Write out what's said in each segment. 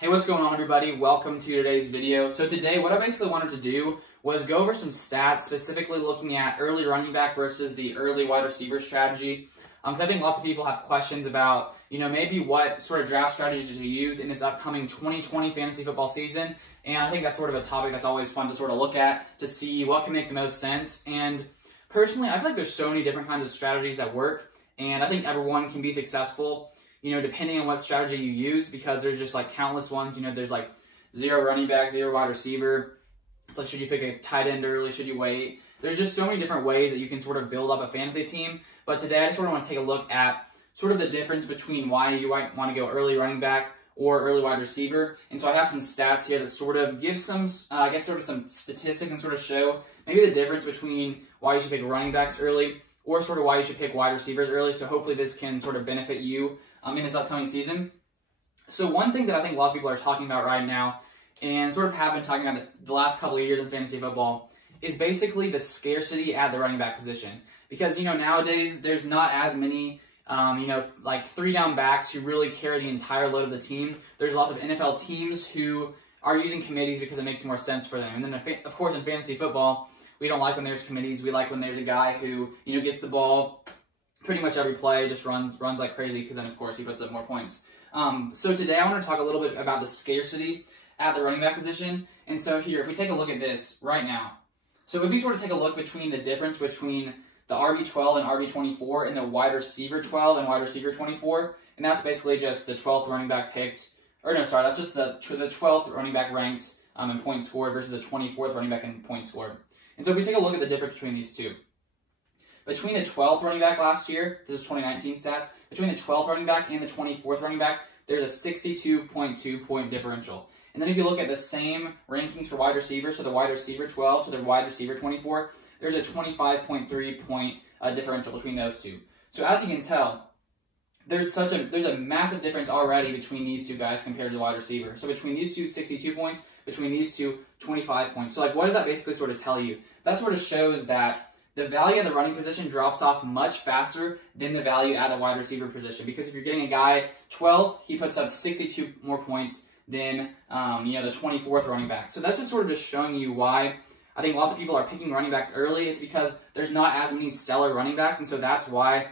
Hey, what's going on, everybody? Welcome to today's video. So today, what I basically wanted to do was go over some stats, specifically looking at early running back versus the early wide receiver strategy. Because I think lots of people have questions about, maybe what sort of draft strategy to use in this upcoming 2020 fantasy football season. And I think that's sort of a topic that's always fun to sort of look at to see what can make the most sense. And personally, I feel like there's so many different kinds of strategies that work, and I think everyone can be successful, depending on what strategy you use, because there's just like countless ones. There's like zero running back, zero wide receiver. It's like, should you pick a tight end early? Should you wait? There's just so many different ways that you can sort of build up a fantasy team. But today I just sort of want to take a look at sort of the difference between why you might want to go early running back or early wide receiver. And so I have some stats here that sort of give some, some statistic and sort of show maybe the difference between why you should pick running backs early or sort of why you should pick wide receivers early. So hopefully this can sort of benefit you in this upcoming season. So one thing that I think lots of people are talking about right now, and sort of have been talking about the last couple of years in fantasy football, is basically the scarcity at the running back position. Because, nowadays there's not as many, like 3-down backs who really carry the entire load of the team. There's lots of NFL teams who are using committees because it makes more sense for them. And then, of course, in fantasy football, we don't like when there's committees. We like when there's a guy who, gets the ball pretty much every play, just runs like crazy, because then, of course, he puts up more points. So today I want to talk a little bit about the scarcity at the running back position. And so here, if we take a look at this right now, so if we sort of take a look between the difference between the RB12 and RB24 and the wide receiver 12 and wide receiver 24, and that's basically just the 12th running back picked, or no, sorry, that's just the 12th running back ranked in points scored versus the 24th running back in points scored. And so if we take a look at the difference between these two, between the 12th running back last year, this is 2019 stats, between the 12th running back and the 24th running back, there's a 62.2 point differential. And then if you look at the same rankings for wide receivers, so the wide receiver 12 to the wide receiver 24, there's a 25.3 point differential between those two. So as you can tell, there's a massive difference already between these two guys compared to the wide receiver. So between these two, 62 points, between these two, 25 points. So like, what does that basically sort of tell you? That sort of shows that the value at the running position drops off much faster than the value at the wide receiver position. Because if you're getting a guy 12th, he puts up 62 more points than the 24th running back. So that's just sort of just showing you why I think lots of people are picking running backs early. It's because there's not as many stellar running backs, and so that's why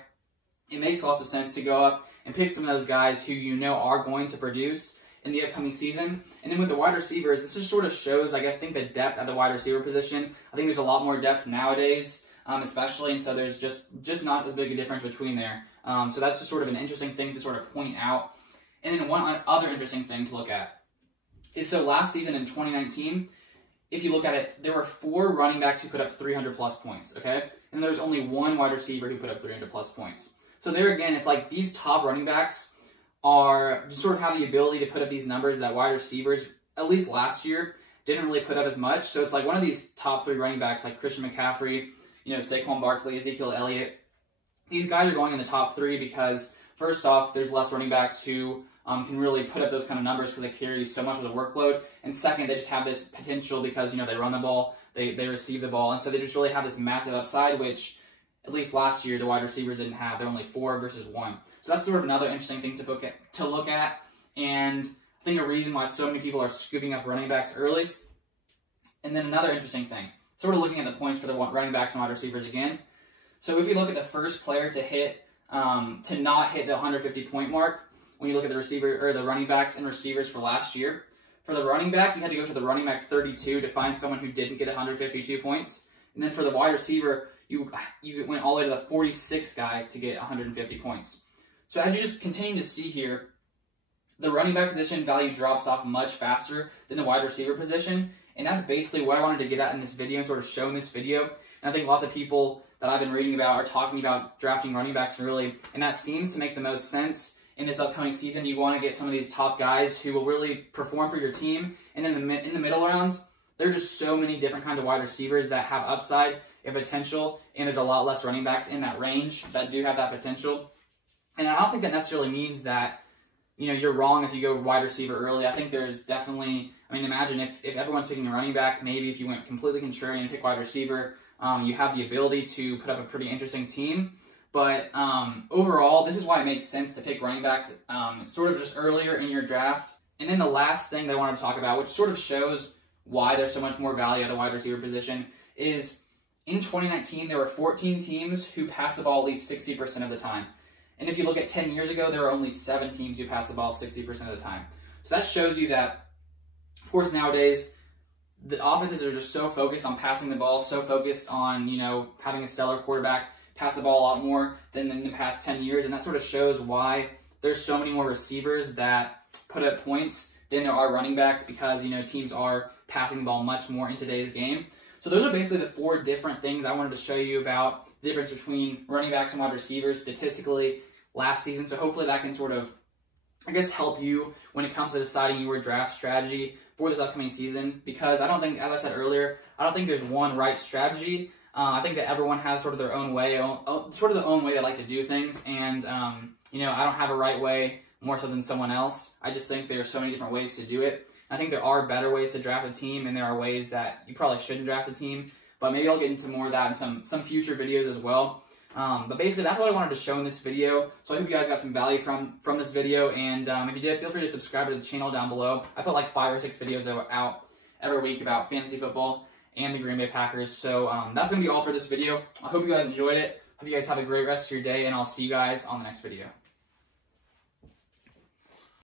it makes lots of sense to go up and pick some of those guys who are going to produce in the upcoming season. And then with the wide receivers, this just sort of shows, like, I think the depth at the wide receiver position. I think there's a lot more depth nowadays, especially, and so there's just not as big a difference between there. So that's just sort of an interesting thing to sort of point out. And then one other interesting thing to look at is, so last season in 2019, if you look at it, there were 4 running backs who put up 300 plus points, okay? And there's only 1 wide receiver who put up 300 plus points. So there again, it's like these top running backs are just sort of have the ability to put up these numbers that wide receivers, at least last year, didn't really put up as much. So it's like one of these top 3 running backs, like Christian McCaffrey, Saquon Barkley, Ezekiel Elliott. These guys are going in the top 3 because, first off, there's less running backs who can really put up those kind of numbers because they carry so much of the workload. And second, they just have this potential because, they run the ball, they receive the ball. And so they just really have this massive upside, which at least last year the wide receivers didn't have. They're only 4 versus 1. So that's sort of another interesting thing to look at. And I think a reason why so many people are scooping up running backs early. And then another interesting thing, sort of looking at the points for the running backs and wide receivers again. So if you look at the first player to not hit the 150 point mark, when you look at the receiver or the running backs and receivers for last year, for the running back, you had to go to the running back 32 to find someone who didn't get 152 points. And then for the wide receiver, you went all the way to the 46th guy to get 150 points. So as you just continue to see here, the running back position value drops off much faster than the wide receiver position. And that's basically what I wanted to get at in this video and sort of show in this video. And I think lots of people that I've been reading about are talking about drafting running backs early, and that seems to make the most sense. In this upcoming season, you want to get some of these top guys who will really perform for your team. And then in the middle rounds, there are just so many different kinds of wide receivers that have upside and potential, and there's a lot less running backs in that range that do have that potential. And I don't think that necessarily means that you're wrong if you go wide receiver early. I think there's definitely, imagine if everyone's picking a running back, maybe if you went completely contrarian and pick wide receiver, you have the ability to put up a pretty interesting team. But overall, this is why it makes sense to pick running backs sort of just earlier in your draft. And then the last thing that I wanted to talk about, which sort of shows why there's so much more value at the wide receiver position, is in 2019, there were 14 teams who passed the ball at least 60% of the time. And if you look at 10 years ago, there were only 7 teams who passed the ball 60% of the time. So that shows you that, of course, nowadays, the offenses are just so focused on passing the ball, so focused on, having a stellar quarterback pass the ball a lot more than in the past 10 years. And that sort of shows why there's so many more receivers that put up points than there are running backs, because, teams are passing the ball much more in today's game. So those are basically the 4 different things I wanted to show you about the difference between running backs and wide receivers statistically last season. So hopefully that can sort of, help you when it comes to deciding your draft strategy for this upcoming season, because I don't think, as I said earlier, I don't think there's one right strategy. I think that everyone has sort of their own way, sort of the own way they like to do things, and I don't have a right way more so than someone else. I just think there are so many different ways to do it. I think there are better ways to draft a team, and there are ways that you probably shouldn't draft a team, but maybe I'll get into more of that in some future videos as well. But basically, that's what I wanted to show in this video. So I hope you guys got some value from this video, and if you did, feel free to subscribe to the channel down below. I put like 5 or 6 videos out every week about fantasy football and the Green Bay Packers. So that's going to be all for this video. I hope you guys enjoyed it. Hope you guys have a great rest of your day, and I'll see you guys on the next video.